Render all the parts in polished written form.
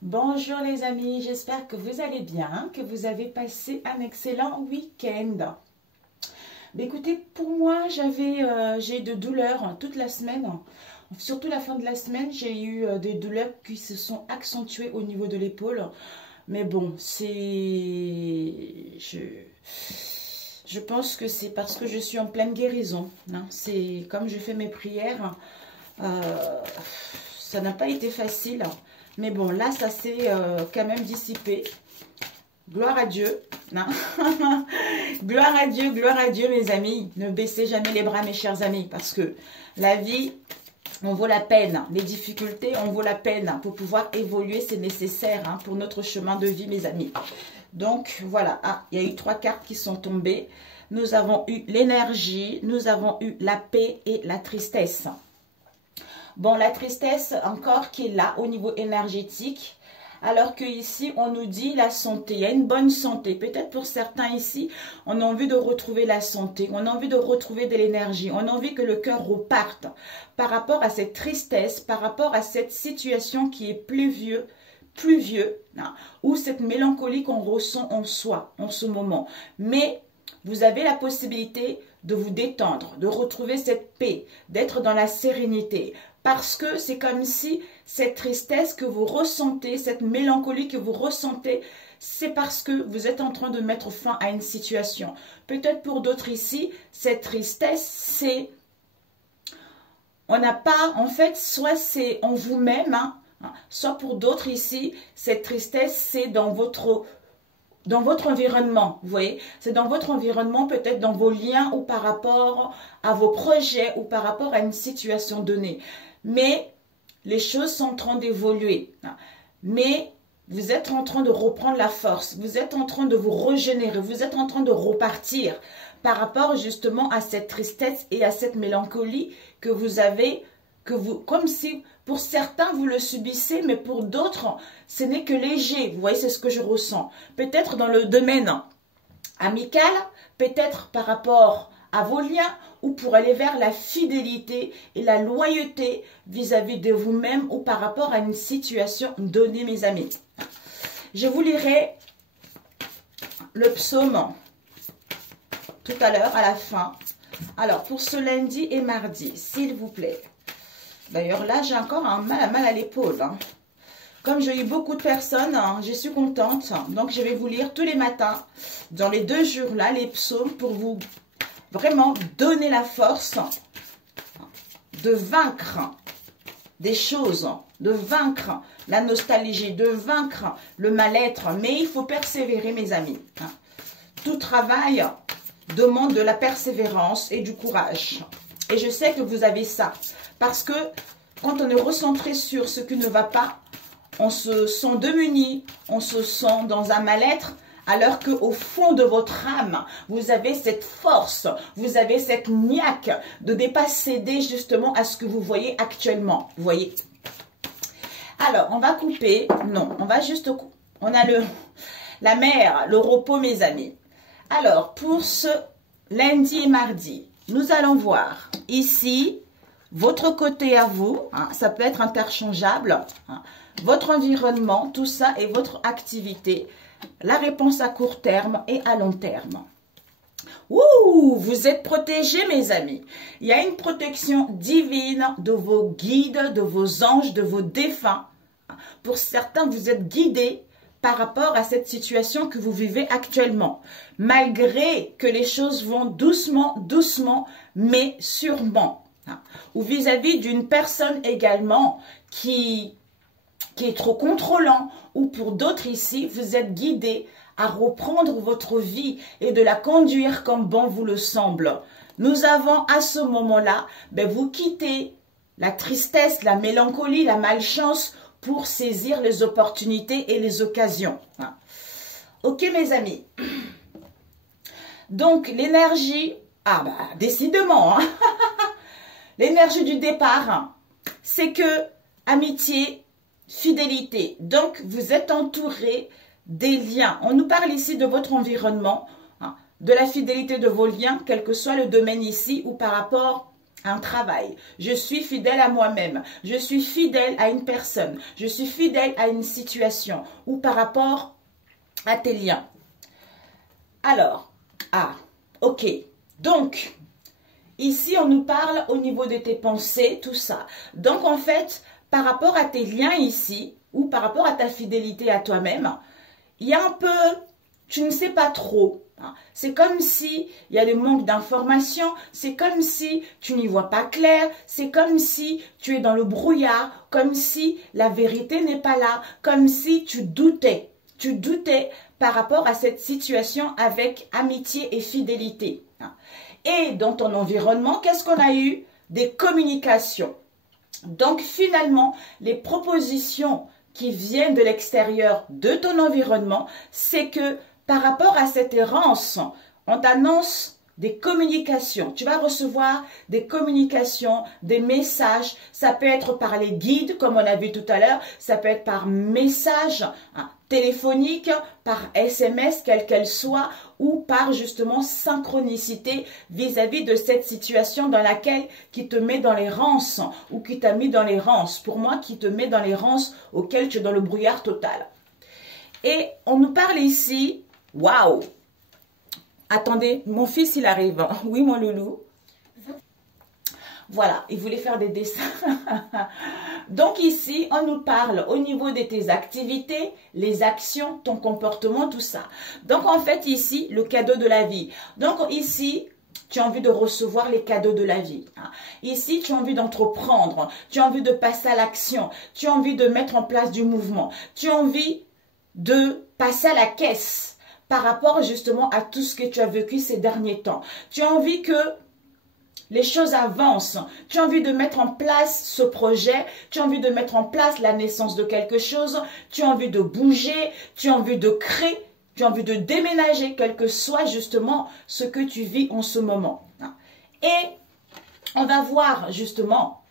Bonjour les amis, j'espère que vous allez bien, que vous avez passé un excellent week-end. Mais écoutez, pour moi, j'ai eu de douleurs toute la semaine. Surtout la fin de la semaine, j'ai eu des douleurs qui se sont accentuées au niveau de l'épaule. Mais bon, je pense que c'est parce que je suis en pleine guérison. Hein. C'est comme je fais mes prières, ça n'a pas été facile. Mais bon, là, ça s'est quand même dissipé. Gloire à Dieu. Hein. Gloire à Dieu, mes amis. Ne baissez jamais les bras, mes chers amis, parce que la vie, on vaut la peine. Les difficultés, on vaut la peine. Pour pouvoir évoluer, c'est nécessaire hein, pour notre chemin de vie, mes amis. Donc, voilà. Ah, il y a eu 3 cartes qui sont tombées. Nous avons eu l'énergie, nous avons eu la paix et la tristesse. Bon, la tristesse encore qui est là au niveau énergétique, alors que ici on nous dit la santé, il y a une bonne santé. Peut-être pour certains ici, on a envie de retrouver la santé, on a envie de retrouver de l'énergie, on a envie que le cœur reparte par rapport à cette tristesse, par rapport à cette situation qui est pluvieux, hein, ou cette mélancolie qu'on ressent en soi en ce moment. Mais vous avez la possibilité de vous détendre, de retrouver cette paix, d'être dans la sérénité. Parce que c'est comme si cette tristesse que vous ressentez, cette mélancolie que vous ressentez, c'est parce que vous êtes en train de mettre fin à une situation. Peut-être pour d'autres ici, cette tristesse, c'est... On n'a pas, en fait, soit c'est en vous-même, hein, soit pour d'autres ici, cette tristesse, c'est dans votre environnement, vous voyez, c'est dans votre environnement, peut-être dans vos liens ou par rapport à vos projets ou par rapport à une situation donnée. Mais les choses sont en train d'évoluer. Mais vous êtes en train de reprendre la force, vous êtes en train de vous régénérer, vous êtes en train de repartir par rapport justement à cette tristesse et à cette mélancolie que vous avez, comme si pour certains vous le subissez, mais pour d'autres ce n'est que léger. Vous voyez, c'est ce que je ressens. Peut-être dans le domaine amical, peut-être par rapport à vos liens ou pour aller vers la fidélité et la loyauté vis-à-vis de vous-même ou par rapport à une situation donnée, mes amis. Je vous lirai le psaume tout à l'heure, à la fin. Alors, pour ce lundi et mardi, s'il vous plaît. D'ailleurs, là, j'ai encore un mal à l'épaule. Hein. Comme j'ai eu beaucoup de personnes, hein, je suis contente. Donc, je vais vous lire tous les matins, dans les 2 jours-là, les psaumes pour vous vraiment donner la force de vaincre des choses, de vaincre la nostalgie, de vaincre le mal-être. Mais il faut persévérer, mes amis. Hein. Tout travail demande de la persévérance et du courage. Et je sais que vous avez ça. Parce que quand on est recentré sur ce qui ne va pas, on se sent démuni, on se sent dans un mal-être, alors qu'au fond de votre âme, vous avez cette force, vous avez cette niaque de dépasser justement à ce que vous voyez actuellement. Vous voyez? Alors, on va couper. Non, on va juste... On a la mer, le repos, mes amis. Alors, pour ce lundi et mardi, nous allons voir ici... Votre côté à vous, hein, ça peut être interchangeable, hein, votre environnement, tout ça et votre activité. La réponse à court terme et à long terme. Ouh, vous êtes protégés, mes amis. Il y a une protection divine de vos guides, de vos anges, de vos défunts. Pour certains, vous êtes guidés par rapport à cette situation que vous vivez actuellement. Malgré que les choses vont doucement, doucement, mais sûrement. Ou vis-à-vis d'une personne également qui est trop contrôlant, ou pour d'autres ici, vous êtes guidé à reprendre votre vie et de la conduire comme bon vous le semble. Nous avons à ce moment-là, vous quittez la tristesse, la mélancolie, la malchance pour saisir les opportunités et les occasions. Ok mes amis. Donc l'énergie, décidément, hein. L'énergie du départ, c'est que amitié, fidélité. Donc, vous êtes entouré des liens. On nous parle ici de votre environnement, hein, de la fidélité de vos liens, quel que soit le domaine ici, ou par rapport à un travail, je suis fidèle à moi-même, je suis fidèle à une personne, je suis fidèle à une situation ou par rapport à tes liens. Alors, ok. Donc, ici, on nous parle au niveau de tes pensées, tout ça. Donc, en fait, par rapport à tes liens ici, ou par rapport à ta fidélité à toi-même, il y a un peu, tu ne sais pas trop. C'est comme si il y a le manque d'informations, c'est comme si tu n'y vois pas clair, c'est comme si tu es dans le brouillard, comme si la vérité n'est pas là, comme si tu doutais par rapport à cette situation avec amitié et fidélité. Et dans ton environnement, qu'est-ce qu'on a eu? Des communications. Donc finalement, les propositions qui viennent de l'extérieur de ton environnement, c'est que par rapport à cette errance, on t'annonce des communications. Tu vas recevoir des communications, des messages. Ça peut être par les guides, comme on a vu tout à l'heure. Ça peut être par message téléphonique, par SMS, quelle qu'elle soit, ou par justement synchronicité vis-à-vis de cette situation dans laquelle qui te met dans l'errance ou qui t'a mis dans l'errance. Pour moi, qui te met dans l'errance auquel tu es dans le brouillard total. Et on nous parle ici, waouh! Attendez, mon fils, il arrive. Oui, mon loulou. Voilà, il voulait faire des dessins. Donc ici, on nous parle au niveau de tes activités, les actions, ton comportement, tout ça. Donc en fait, ici, le cadeau de la vie. Donc ici, tu as envie de recevoir les cadeaux de la vie. Ici, tu as envie d'entreprendre. Tu as envie de passer à l'action. Tu as envie de mettre en place du mouvement. Tu as envie de passer à la caisse par rapport justement à tout ce que tu as vécu ces derniers temps. Tu as envie que les choses avancent. Tu as envie de mettre en place ce projet. Tu as envie de mettre en place la naissance de quelque chose. Tu as envie de bouger. Tu as envie de créer. Tu as envie de déménager, quel que soit justement ce que tu vis en ce moment. Et on va voir justement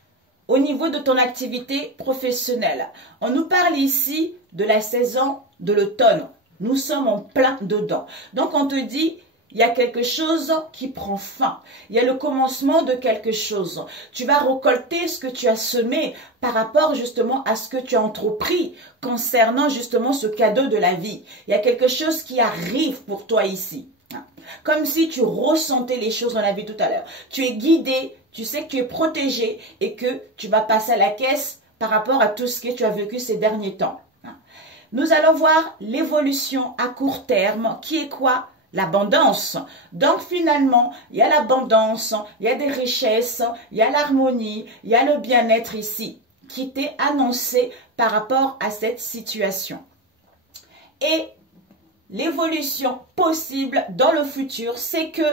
au niveau de ton activité professionnelle. On nous parle ici de la saison de l'automne. Nous sommes en plein dedans. Donc on te dit, il y a quelque chose qui prend fin. Il y a le commencement de quelque chose. Tu vas récolter ce que tu as semé par rapport justement à ce que tu as entrepris concernant justement ce cadeau de la vie. Il y a quelque chose qui arrive pour toi ici. Comme si tu ressentais les choses, on l'a vu tout à l'heure. Tu es guidé, tu sais que tu es protégé et que tu vas passer à la caisse par rapport à tout ce que tu as vécu ces derniers temps. Nous allons voir l'évolution à court terme qui est quoi? L'abondance. Donc finalement, il y a l'abondance, il y a des richesses, il y a l'harmonie, il y a le bien-être ici qui t'est annoncé par rapport à cette situation. Et l'évolution possible dans le futur, c'est que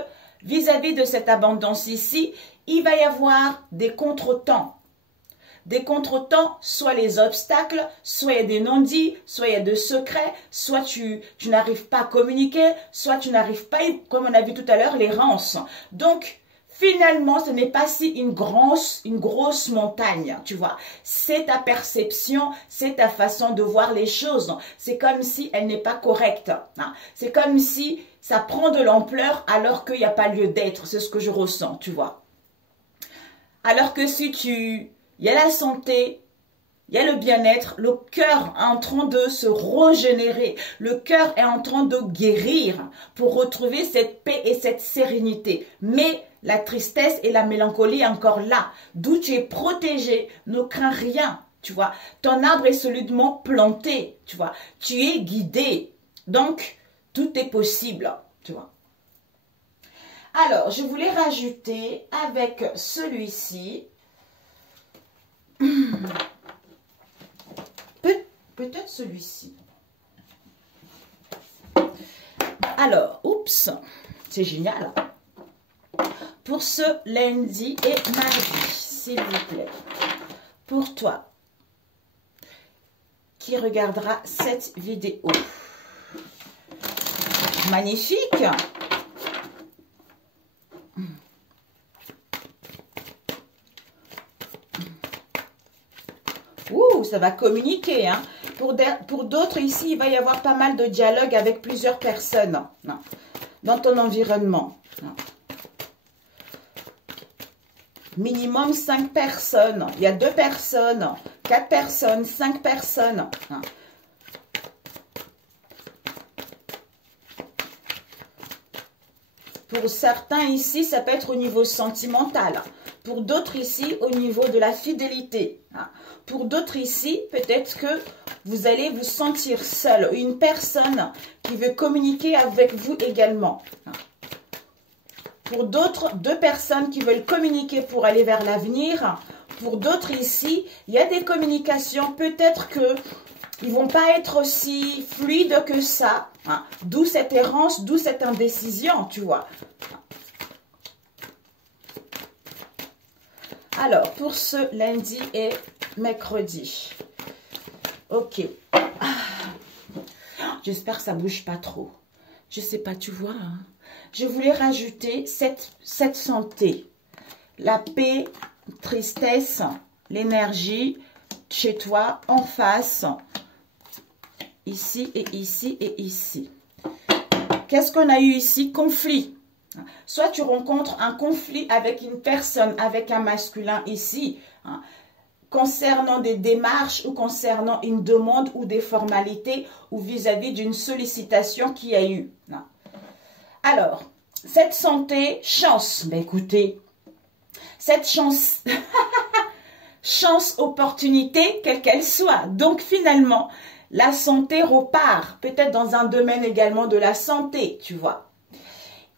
vis-à-vis de cette abondance ici, il va y avoir des contretemps. Des contretemps, soit les obstacles, soit il y a des non-dits, soit il y a des secrets, soit tu n'arrives pas à communiquer, soit tu n'arrives pas, comme on a vu tout à l'heure, l'errance. Donc, finalement, ce n'est pas si une grosse montagne, tu vois. C'est ta perception, c'est ta façon de voir les choses. C'est comme si elle n'est pas correcte. C'est comme si ça prend de l'ampleur alors qu'il n'y a pas lieu d'être. C'est ce que je ressens, tu vois. Alors que si il y a la santé, il y a le bien-être, le cœur est en train de se régénérer, le cœur est en train de guérir pour retrouver cette paix et cette sérénité. Mais la tristesse et la mélancolie est encore là, d'où tu es protégé, ne crains rien, tu vois. Ton arbre est solidement planté, tu vois. Tu es guidé, donc tout est possible, tu vois. Alors, je voulais rajouter avec celui-ci, peut-être celui-ci. Alors, oups, c'est génial. Pour ce lundi et mardi, s'il vous plaît, pour toi qui regardera cette vidéo. Magnifique. Ouh, ça va communiquer. Hein. Pour d'autres, ici, il va y avoir pas mal de dialogue avec plusieurs personnes dans ton environnement. minimum 5 personnes. Il y a 2 personnes, 4 personnes, 5 personnes. Pour certains ici, ça peut être au niveau sentimental. Pour d'autres ici, au niveau de la fidélité. Pour d'autres ici, peut-être que vous allez vous sentir seul. Une personne qui veut communiquer avec vous également. Pour d'autres, 2 personnes qui veulent communiquer pour aller vers l'avenir. Pour d'autres ici, il y a des communications. Peut-être que ils ne vont pas être aussi fluides que ça. D'où cette errance, d'où cette indécision, tu vois. Alors, pour ce lundi et mercredi. Ok. J'espère que ça ne bouge pas trop. Je ne sais pas, tu vois. Je voulais rajouter cette santé. La paix, tristesse, l'énergie chez toi, en face. Ici et ici et ici. Qu'est-ce qu'on a eu ici? Conflit. Soit tu rencontres un conflit avec une personne, avec un masculin ici, concernant des démarches ou concernant une demande ou des formalités ou vis-à-vis d'une sollicitation qu'il y a eu. Alors, cette santé, chance. Ben écoutez, cette chance, chance, opportunité, quelle qu'elle soit. Donc finalement, la santé repart, peut-être dans un domaine également de la santé, tu vois.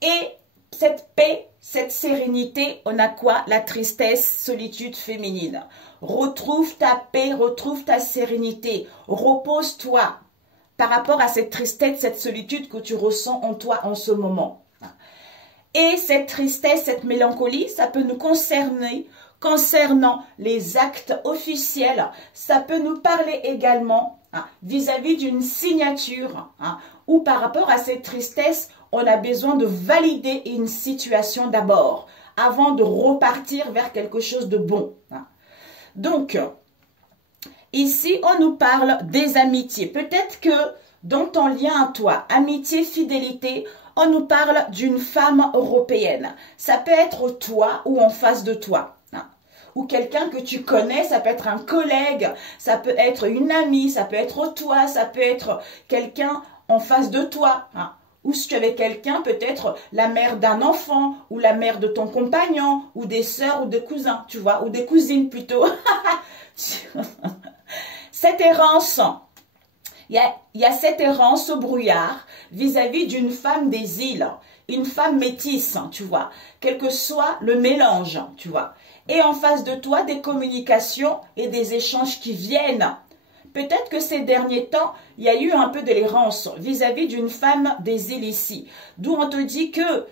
Et cette paix, cette sérénité, on a quoi? La tristesse, solitude féminine. Retrouve ta paix, retrouve ta sérénité, repose-toi par rapport à cette tristesse, cette solitude que tu ressens en toi en ce moment. Et cette tristesse, cette mélancolie, ça peut nous concerner concernant les actes officiels. Ça peut nous parler également vis-à-vis d'une signature ou par rapport à cette tristesse, on a besoin de valider une situation d'abord avant de repartir vers quelque chose de bon. Donc, ici, on nous parle des amitiés. Peut-être que dans ton lien à toi, amitié, fidélité, on nous parle d'une femme européenne. Ça peut être toi ou en face de toi. Ou quelqu'un que tu connais, ça peut être un collègue, ça peut être une amie, ça peut être toi, ça peut être quelqu'un en face de toi. Ou si tu avais quelqu'un, peut-être la mère d'un enfant, ou la mère de ton compagnon, ou des sœurs, ou des cousins, tu vois, ou des cousines plutôt. Cette errance, il y a cette errance au brouillard vis-à-vis d'une femme des îles, une femme métisse, tu vois, quel que soit le mélange, tu vois. Et en face de toi, des communications et des échanges qui viennent. Peut-être que ces derniers temps, il y a eu un peu de l'errance vis-à-vis d'une femme des îles ici. D'où on te dit que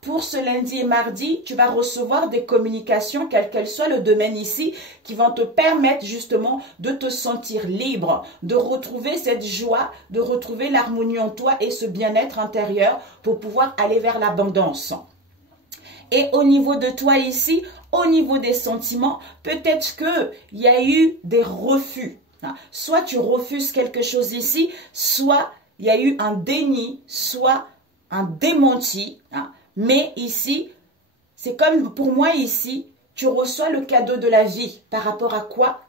pour ce lundi et mardi, tu vas recevoir des communications, quel qu'elle soit le domaine ici, qui vont te permettre justement de te sentir libre, de retrouver cette joie, de retrouver l'harmonie en toi et ce bien-être intérieur pour pouvoir aller vers l'abondance. Et au niveau de toi ici, au niveau des sentiments, peut-être qu'il y a eu des refus. Soit tu refuses quelque chose ici, soit il y a eu un déni, soit un démenti. Mais ici, c'est comme pour moi ici, tu reçois le cadeau de la vie. Par rapport à quoi?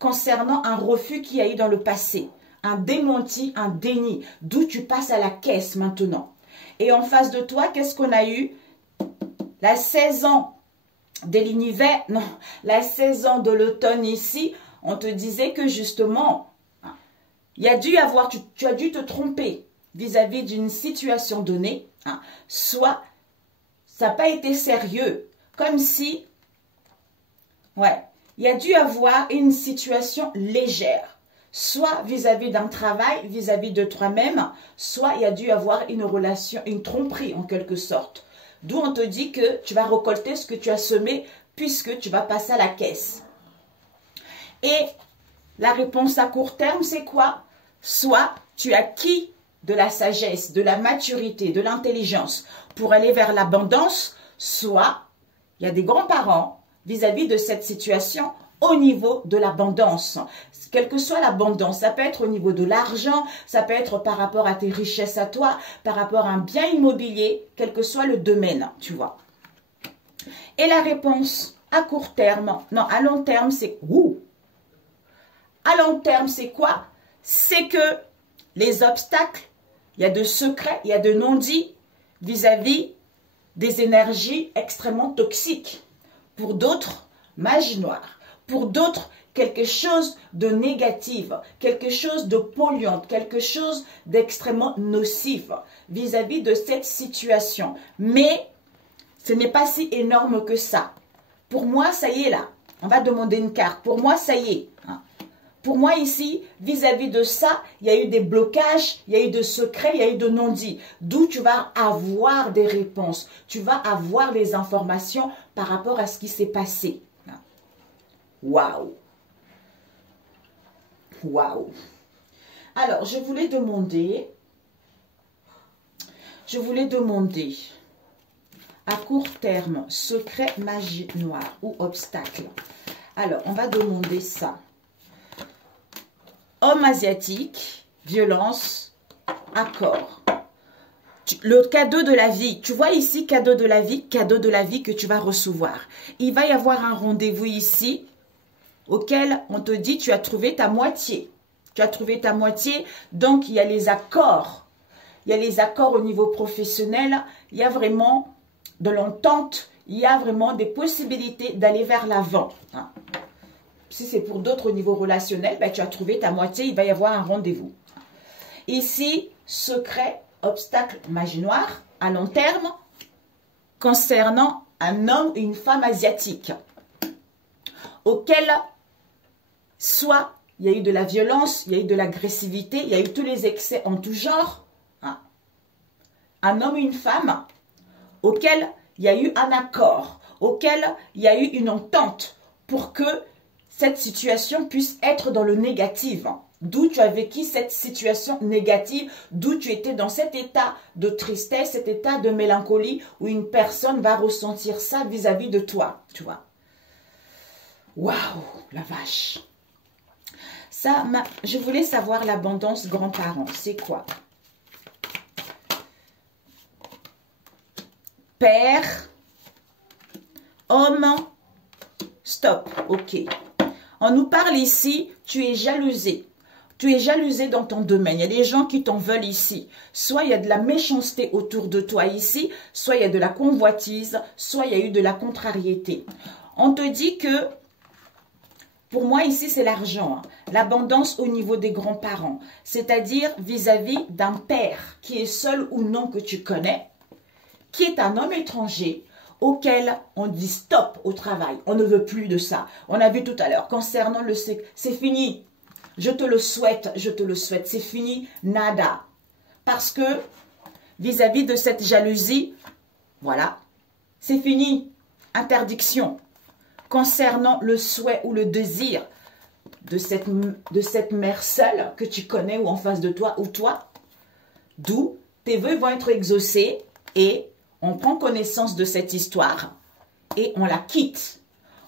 Concernant un refus qu'il y a eu dans le passé. Un démenti, un déni. D'où tu passes à la caisse maintenant. Et en face de toi, qu'est-ce qu'on a eu? La saison de l'univers, non, la saison de l'automne ici, on te disait que justement, il y a dû avoir, tu as dû te tromper vis-à-vis d'une situation donnée, soit ça n'a pas été sérieux, comme si, ouais, il y a dû avoir une situation légère, soit vis-à-vis d'un travail, vis-à-vis de toi-même, soit il y a dû avoir une relation, une tromperie en quelque sorte. D'où on te dit que tu vas récolter ce que tu as semé puisque tu vas passer à la caisse. Et la réponse à court terme, c'est quoi? Soit tu as acquis de la sagesse, de la maturité, de l'intelligence pour aller vers l'abondance, soit il y a des grands-parents vis-à-vis de cette situation au niveau de l'abondance. Quelle que soit l'abondance, ça peut être au niveau de l'argent, ça peut être par rapport à tes richesses à toi, par rapport à un bien immobilier, quel que soit le domaine, tu vois. Et la réponse à court terme, non, à long terme, c'est ouh. À long terme, c'est quoi? C'est que les obstacles, il y a de secrets, il y a de non-dits vis-à-vis des énergies extrêmement toxiques. Pour d'autres, magie noire. Pour d'autres, quelque chose de négatif, quelque chose de polluant, quelque chose d'extrêmement nocif vis-à-vis de cette situation. Mais ce n'est pas si énorme que ça. Pour moi, ça y est là. On va demander une carte. Pour moi, ça y est. Pour moi, ici, vis-à-vis de ça, il y a eu des blocages, il y a eu de secrets, il y a eu de non-dits. D'où tu vas avoir des réponses. Tu vas avoir des informations par rapport à ce qui s'est passé. Waouh! Waouh! Alors, je voulais demander à court terme, secret, magie noire ou obstacle. Alors, on va demander ça. Homme asiatique, violence, accord. Le cadeau de la vie. Tu vois ici, cadeau de la vie que tu vas recevoir. Il va y avoir un rendez-vous ici auquel on te dit tu as trouvé ta moitié. Tu as trouvé ta moitié, donc il y a les accords. Il y a les accords au niveau professionnel. Il y a vraiment de l'entente. Il y a vraiment des possibilités d'aller vers l'avant. Si c'est pour d'autres au niveau relationnel, ben, tu as trouvé ta moitié, il va y avoir un rendez-vous. Ici, secret, obstacle, magie noire, à long terme, concernant un homme et une femme asiatique, auquel soit il y a eu de la violence, il y a eu de l'agressivité, il y a eu tous les excès en tout genre. Un homme et une femme, auquel il y a eu un accord, auquel il y a eu une entente pour que cette situation puisse être dans le négatif. D'où tu as vécu cette situation négative, d'où tu étais dans cet état de tristesse, cet état de mélancolie où une personne va ressentir ça vis-à-vis de toi, tu vois. Waouh, la vache. Ça, je voulais savoir l'abondance grands-parents, c'est quoi? Père, homme, stop, ok. On nous parle ici, tu es jalousé. Tu es jalousé dans ton domaine. Il y a des gens qui t'en veulent ici. Soit il y a de la méchanceté autour de toi ici, soit il y a de la convoitise, soit il y a eu de la contrariété. On te dit que, pour moi ici c'est l'argent, l'abondance au niveau des grands-parents, c'est-à-dire vis-à-vis d'un père qui est seul ou non que tu connais, qui est un homme étranger, auquel on dit stop au travail. On ne veut plus de ça. On a vu tout à l'heure, concernant le sexe, c'est fini. Je te le souhaite, c'est fini, nada. Parce que, vis-à-vis de cette jalousie, voilà, c'est fini, interdiction. Concernant le souhait ou le désir de cette mère seule que tu connais ou en face de toi ou toi, d'où tes vœux vont être exaucés et on prend connaissance de cette histoire et on la quitte.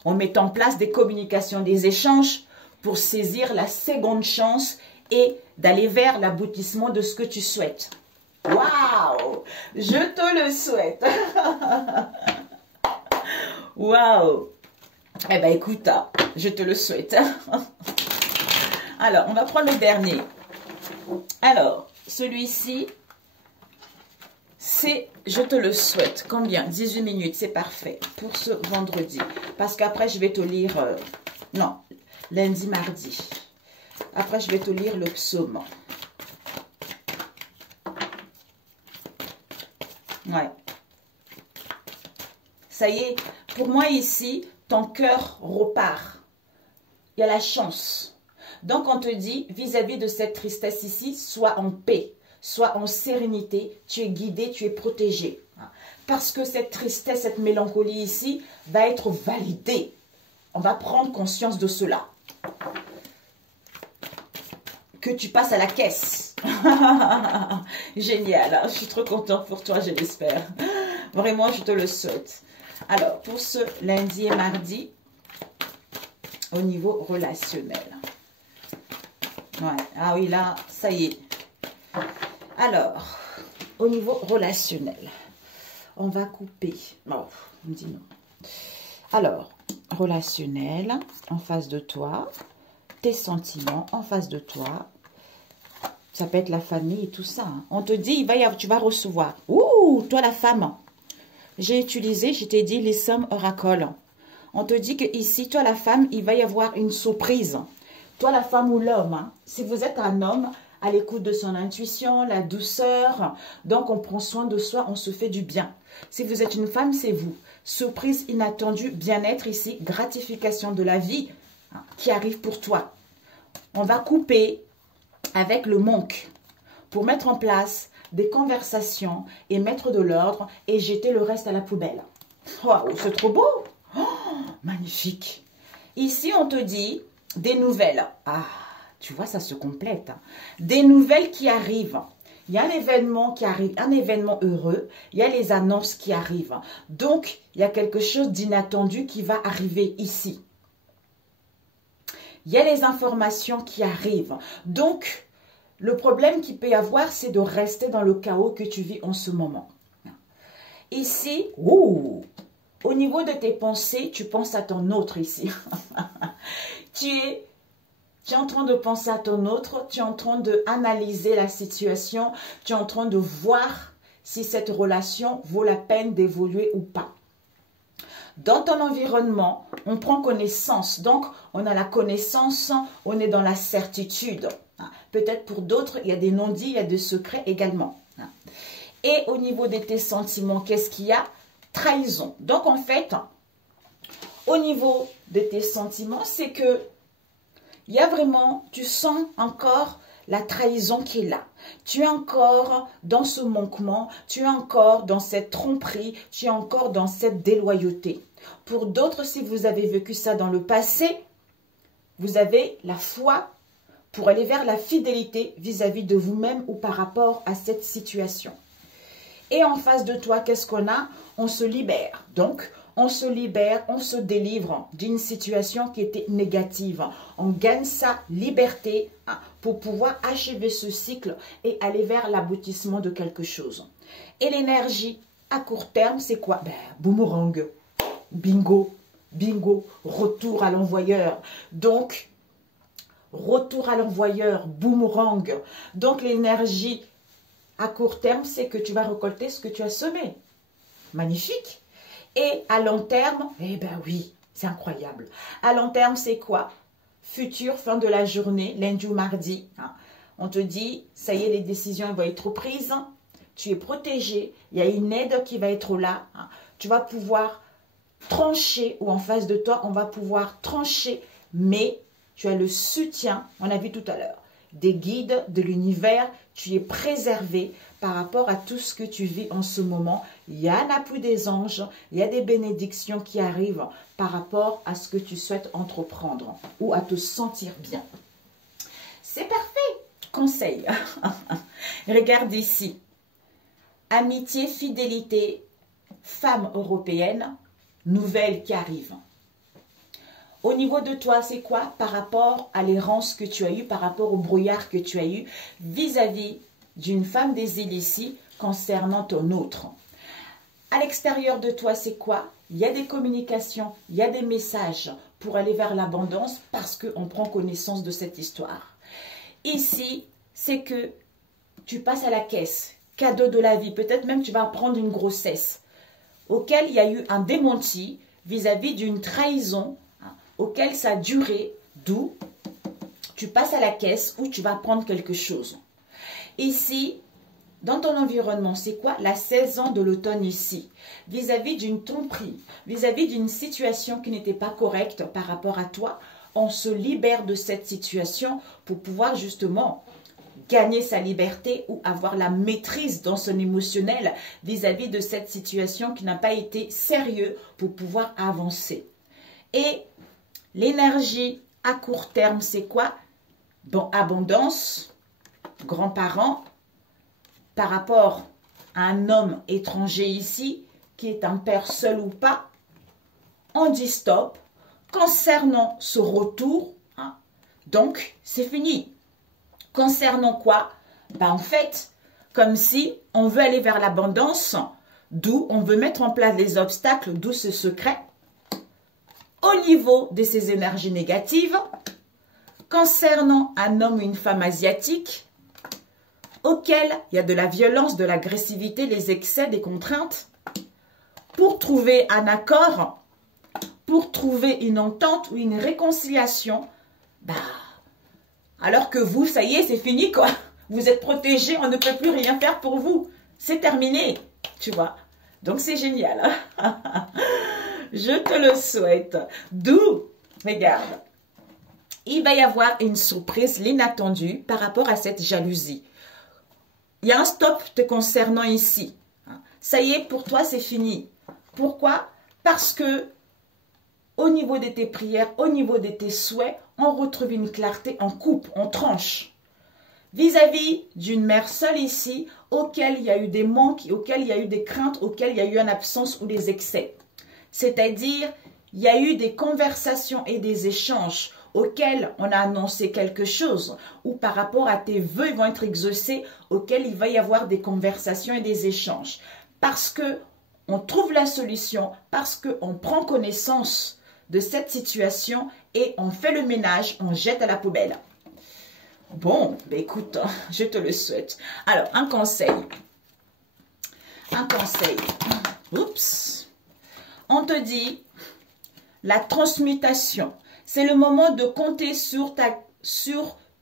On met en place des communications, des échanges pour saisir la seconde chance et d'aller vers l'aboutissement de ce que tu souhaites. Waouh! Je te le souhaite. Waouh! Eh bien, écoute, je te le souhaite. Alors, on va prendre le dernier. Alors, celui-ci, c'est je te le souhaite. Combien? 18 minutes, c'est parfait pour ce vendredi. Parce qu'après, je vais te lire... non, lundi, mardi. Après, je vais te lire le psaume. Ouais. Ça y est, pour moi ici, ton cœur repart. Il y a la chance. Donc, on te dit, vis-à-vis de cette tristesse ici, sois en paix. Sois en sérénité, tu es guidé, tu es protégé. Parce que cette tristesse, cette mélancolie ici va être validée. On va prendre conscience de cela. Que tu passes à la caisse. Génial, je suis trop contente pour toi, je l'espère. Vraiment, je te le souhaite. Alors, pour ce lundi et mardi, au niveau relationnel. Ouais. Ah oui, là, ça y est. Alors, au niveau relationnel, on va couper. Oh, on me dit non. Alors, relationnel en face de toi, tes sentiments en face de toi. Ça peut être la famille et tout ça. Hein. On te dit, tu vas recevoir. Ouh, toi la femme. Je t'ai dit les sommes oracles. On te dit que ici, toi la femme, il va y avoir une surprise. Toi la femme ou l'homme, hein. Si vous êtes un homme, à l'écoute de son intuition, la douceur, donc on prend soin de soi, on se fait du bien. Si vous êtes une femme, c'est vous. Surprise inattendue, bien-être ici, gratification de la vie hein, qui arrive pour toi. On va couper avec le manque pour mettre en place des conversations et mettre de l'ordre et jeter le reste à la poubelle. Wow, c'est trop beau! Oh, magnifique! Ici, on te dit des nouvelles. Ah, tu vois, ça se complète. Des nouvelles qui arrivent. Il y a un événement qui arrive, un événement heureux. Il y a les annonces qui arrivent. Donc, il y a quelque chose d'inattendu qui va arriver ici. Il y a les informations qui arrivent. Donc, le problème qu'il peut y avoir, c'est de rester dans le chaos que tu vis en ce moment. Ici, au niveau de tes pensées, tu penses à ton autre ici. Tu es en train de penser à ton autre, tu es en train d'analyser la situation, tu es en train de voir si cette relation vaut la peine d'évoluer ou pas. Dans ton environnement, on prend connaissance. Donc, on a la connaissance, on est dans la certitude. Peut-être pour d'autres, il y a des non-dits, il y a des secrets également. Et au niveau de tes sentiments, qu'est-ce qu'il y a? Trahison. Donc, en fait, au niveau de tes sentiments, c'est que il y a vraiment, tu sens encore la trahison qui est là. Tu es encore dans ce manquement, tu es encore dans cette tromperie, tu es encore dans cette déloyauté. Pour d'autres, si vous avez vécu ça dans le passé, vous avez la foi pour aller vers la fidélité vis-à-vis de vous-même ou par rapport à cette situation. Et en face de toi, qu'est-ce qu'on a? On se libère. Donc, on se libère, on se délivre d'une situation qui était négative. On gagne sa liberté pour pouvoir achever ce cycle et aller vers l'aboutissement de quelque chose. Et l'énergie à court terme, c'est quoi? Boomerang, bingo, bingo, retour à l'envoyeur. Donc, retour à l'envoyeur, boomerang. Donc, l'énergie à court terme, c'est que tu vas récolter ce que tu as semé. Magnifique. Et à long terme, eh ben oui, c'est incroyable. À long terme, c'est quoi? Futur, fin de la journée, lundi ou mardi. On te dit, ça y est, les décisions vont être prises. Tu es protégé. Il y a une aide qui va être là. Tu vas pouvoir trancher ou en face de toi, on va pouvoir trancher. Mais tu as le soutien, on a vu tout à l'heure, des guides de l'univers. Tu es préservé par rapport à tout ce que tu vis en ce moment. Il y a un appui des anges, il y a des bénédictions qui arrivent par rapport à ce que tu souhaites entreprendre ou à te sentir bien. C'est parfait. Conseil. Regarde ici. Amitié, fidélité, femme européenne, nouvelle qui arrive. Au niveau de toi, c'est quoi par rapport à l'errance que tu as eue, par rapport au brouillard que tu as eu vis-à-vis d'une femme des îles ici concernant ton autre. À l'extérieur de toi, c'est quoi? Il y a des communications, il y a des messages pour aller vers l'abondance parce qu'on prend connaissance de cette histoire. Ici, c'est que tu passes à la caisse, cadeau de la vie, peut-être même tu vas prendre une grossesse auquel il y a eu un démenti vis-à-vis d'une trahison auquel ça a duré, d'où tu passes à la caisse ou tu vas prendre quelque chose. Ici, dans ton environnement, c'est quoi? La saison de l'automne ici, vis-à-vis d'une tromperie, vis-à-vis d'une situation qui n'était pas correcte par rapport à toi, on se libère de cette situation pour pouvoir justement gagner sa liberté ou avoir la maîtrise dans son émotionnel vis-à-vis de cette situation qui n'a pas été sérieux pour pouvoir avancer. Et l'énergie à court terme, c'est quoi? Bon, abondance, grands-parents, par rapport à un homme étranger ici, qui est un père seul ou pas, on dit stop. Concernant ce retour, donc c'est fini. Concernant quoi? En fait, comme si on veut aller vers l'abondance, d'où on veut mettre en place des obstacles, d'où ce secret. au niveau de ces énergies négatives concernant un homme ou une femme asiatique auquel il y a de la violence, de l'agressivité, les excès, des contraintes, pour trouver un accord, pour trouver une entente ou une réconciliation, bah, alors que vous, ça y est, c'est fini quoi. Vous êtes protégés, on ne peut plus rien faire pour vous. C'est terminé, tu vois. Donc c'est génial. Je te le souhaite. D'où, regarde, il va y avoir une surprise, l'inattendu par rapport à cette jalousie. Il y a un stop te concernant ici. Ça y est, pour toi, c'est fini. Pourquoi? Parce que au niveau de tes prières, au niveau de tes souhaits, on retrouve une clarté, on coupe, on tranche. Vis-à-vis d'une mère seule ici, auquel il y a eu des manques, auquel il y a eu des craintes, auquel il y a eu une absence ou des excès. C'est-à-dire, il y a eu des conversations et des échanges auxquels on a annoncé quelque chose, ou par rapport à tes vœux, ils vont être exaucés, auxquels il va y avoir des conversations et des échanges. Parce que on trouve la solution, parce qu'on prend connaissance de cette situation et on fait le ménage, on jette à la poubelle. Bon, ben écoute, je te le souhaite. Alors, un conseil. Un conseil. Oups. On te dit, la transmutation. C'est le moment de compter sur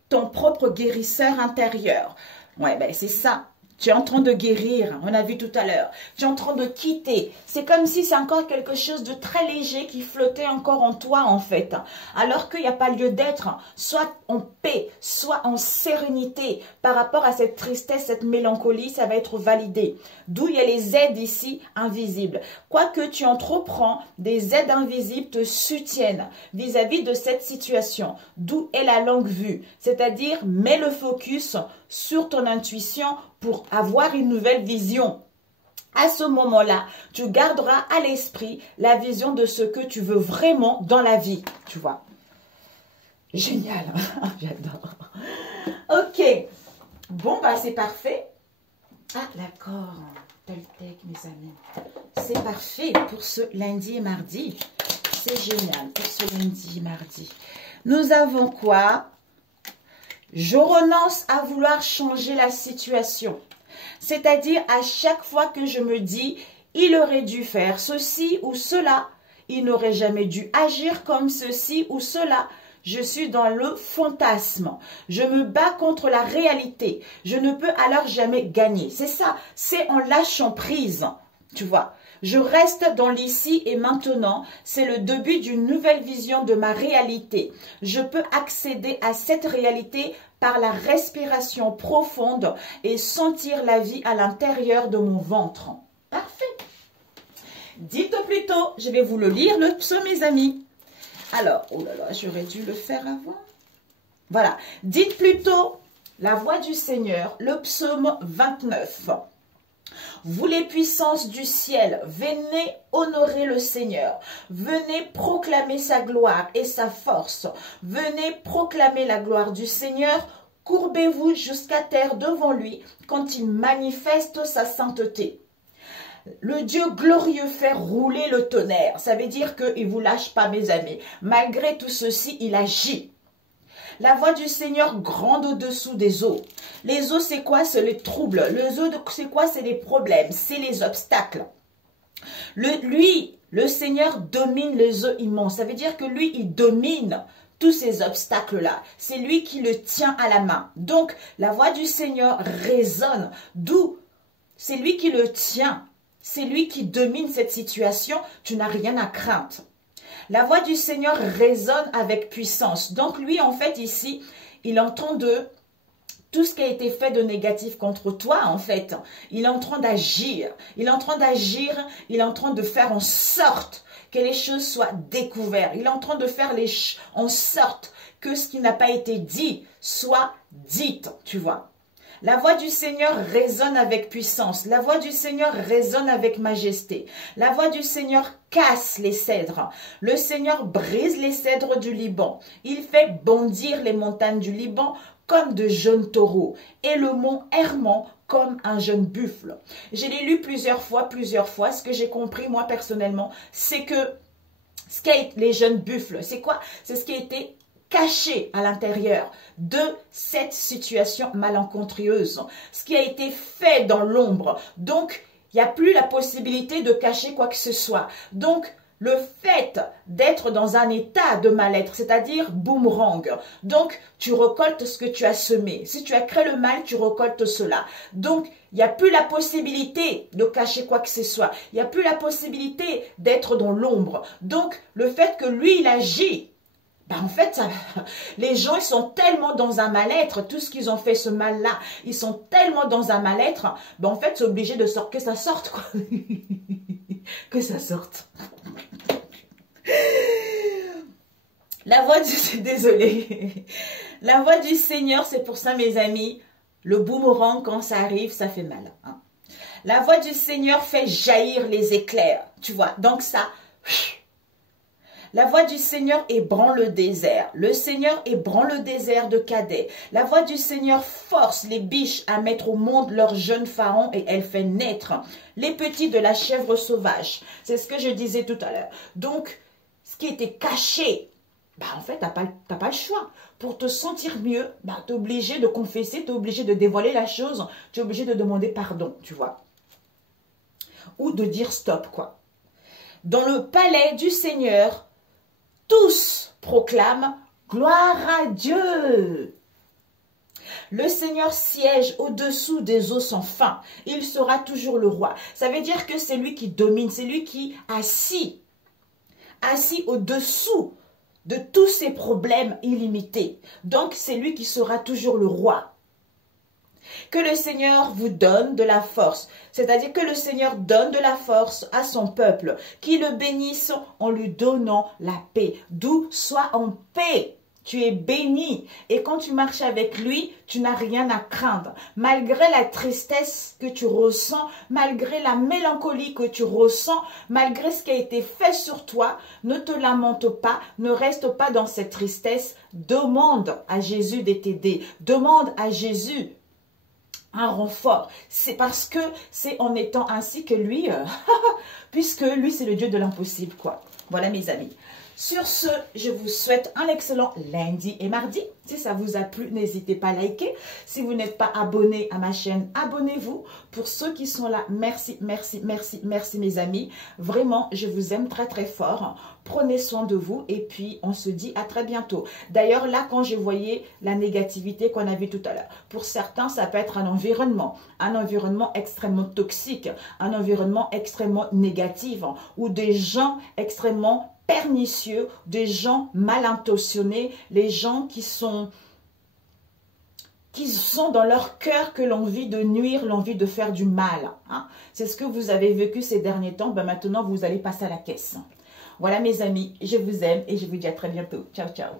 ton propre guérisseur intérieur. Ouais, ben c'est ça. Tu es en train de guérir, on a vu tout à l'heure. Tu es en train de quitter. C'est comme si c'est encore quelque chose de très léger qui flottait encore en toi, en fait. Alors qu'il n'y a pas lieu d'être, soit en paix, soit en sérénité. Par rapport à cette tristesse, cette mélancolie, ça va être validé. D'où il y a les aides ici invisibles. Quoique tu entreprends, des aides invisibles te soutiennent vis-à-vis de cette situation. D'où est la longue vue. C'est-à-dire, mets le focus sur ton intuition pour avoir une nouvelle vision. À ce moment-là, tu garderas à l'esprit la vision de ce que tu veux vraiment dans la vie, tu vois. Génial, j'adore. Ok, bon, bah c'est parfait. Ah, d'accord, Toltec, mes amis. C'est parfait pour ce lundi et mardi. C'est génial pour ce lundi et mardi. Nous avons quoi? Je renonce à vouloir changer la situation. C'est-à-dire, à chaque fois que je me dis, il aurait dû faire ceci ou cela, il n'aurait jamais dû agir comme ceci ou cela. Je suis dans le fantasme. Je me bats contre la réalité. Je ne peux alors jamais gagner. C'est ça, c'est en lâchant prise, tu vois. Je reste dans l'ici et maintenant. C'est le début d'une nouvelle vision de ma réalité. Je peux accéder à cette réalité par la respiration profonde et sentir la vie à l'intérieur de mon ventre. Parfait. Dites plutôt, je vais vous le lire, le psaume, mes amis. Alors, oh là là, j'aurais dû le faire avant. Voilà. Dites plutôt la voix du Seigneur, le psaume 29. Vous les puissances du ciel, venez honorer le Seigneur. Venez proclamer sa gloire et sa force. Venez proclamer la gloire du Seigneur. Courbez-vous jusqu'à terre devant lui quand il manifeste sa sainteté. Le Dieu glorieux fait rouler le tonnerre. Ça veut dire qu'il ne vous lâche pas, mes amis. Malgré tout ceci, il agit. La voix du Seigneur grande au-dessous des eaux. Les eaux, c'est quoi? C'est les troubles. Les eaux, c'est quoi? C'est les problèmes. C'est les obstacles. Le Seigneur domine les eaux immenses. Ça veut dire que lui, il domine tous ces obstacles-là. C'est lui qui le tient à la main. Donc, la voix du Seigneur résonne. D'où? C'est lui qui le tient. C'est lui qui domine cette situation. Tu n'as rien à craindre. La voix du Seigneur résonne avec puissance. Donc lui, en fait, ici, il entend de tout ce qui a été fait de négatif contre toi, en fait. Il est en train d'agir. Il est en train d'agir. Il est en train de faire en sorte que les choses soient découvertes. Il est en train de faire en sorte que ce qui n'a pas été dit soit dit, tu vois. La voix du Seigneur résonne avec puissance. La voix du Seigneur résonne avec majesté. La voix du Seigneur casse les cèdres. Le Seigneur brise les cèdres du Liban. Il fait bondir les montagnes du Liban comme de jeunes taureaux et le mont Hermon comme un jeune buffle. Je l'ai lu plusieurs fois. Ce que j'ai compris, moi, personnellement, c'est que Les jeunes buffles, c'est quoi? C'est ce qui a été caché à l'intérieur de cette situation malencontreuse, ce qui a été fait dans l'ombre. Donc, il n'y a plus la possibilité de cacher quoi que ce soit. Donc, le fait d'être dans un état de mal-être, c'est-à-dire boomerang. Donc, tu récoltes ce que tu as semé. Si tu as créé le mal, tu récoltes cela. Donc, il n'y a plus la possibilité de cacher quoi que ce soit. Il n'y a plus la possibilité d'être dans l'ombre. Donc, le fait que lui, il agit, en fait, les gens, ils sont tellement dans un mal-être, tout ce qu'ils ont fait, ce mal-là, ils sont tellement dans un mal-être, en fait, c'est obligé de sortir, que ça sorte, quoi. Que ça sorte. La voix du... Désolée. La voix du Seigneur, c'est pour ça, mes amis, le boomerang, quand ça arrive, ça fait mal. Hein. La voix du Seigneur fait jaillir les éclairs, tu vois. Donc ça... La voix du Seigneur ébranle le désert. Le Seigneur ébranle le désert de Cadet. La voix du Seigneur force les biches à mettre au monde leurs jeunes pharaons et elle fait naître les petits de la chèvre sauvage. C'est ce que je disais tout à l'heure. Donc, ce qui était caché, en fait, tu n'as pas le choix. Pour te sentir mieux, tu es obligé de confesser, tu es obligé de dévoiler la chose, tu es obligé de demander pardon, tu vois. Ou de dire stop, quoi. Dans le palais du Seigneur, tous proclament « Gloire à Dieu !» Le Seigneur siège au-dessous des eaux sans fin. Il sera toujours le roi. Ça veut dire que c'est lui qui domine, c'est lui qui assis au-dessous de tous ces problèmes illimités. Donc, c'est lui qui sera toujours le roi. Que le Seigneur vous donne de la force, c'est-à-dire que le Seigneur donne de la force à son peuple, qui le bénisse en lui donnant la paix. D'où sois en paix, tu es béni. Et quand tu marches avec lui, tu n'as rien à craindre. Malgré la tristesse que tu ressens, malgré la mélancolie que tu ressens, malgré ce qui a été fait sur toi, ne te lamente pas, ne reste pas dans cette tristesse. Demande à Jésus de t'aider. Demande à Jésus un renfort. C'est parce que c'est en étant ainsi que lui, puisque lui c'est le Dieu de l'impossible, quoi. Voilà mes amis. Sur ce, je vous souhaite un excellent lundi et mardi. Si ça vous a plu, n'hésitez pas à liker. Si vous n'êtes pas abonné à ma chaîne, abonnez-vous. Pour ceux qui sont là, merci, merci, merci, merci mes amis. Vraiment, je vous aime très très fort. Prenez soin de vous et puis on se dit à très bientôt. D'ailleurs, là, quand je voyais la négativité qu'on a vue tout à l'heure, pour certains, ça peut être un environnement extrêmement toxique, un environnement extrêmement négatif, ou des gens extrêmement pernicieux, des gens mal intentionnés, les gens qui sont dans leur cœur que l'envie de nuire, l'envie de faire du mal. Hein. C'est ce que vous avez vécu ces derniers temps. Maintenant, vous allez passer à la caisse. Voilà mes amis, je vous aime et je vous dis à très bientôt. Ciao, ciao.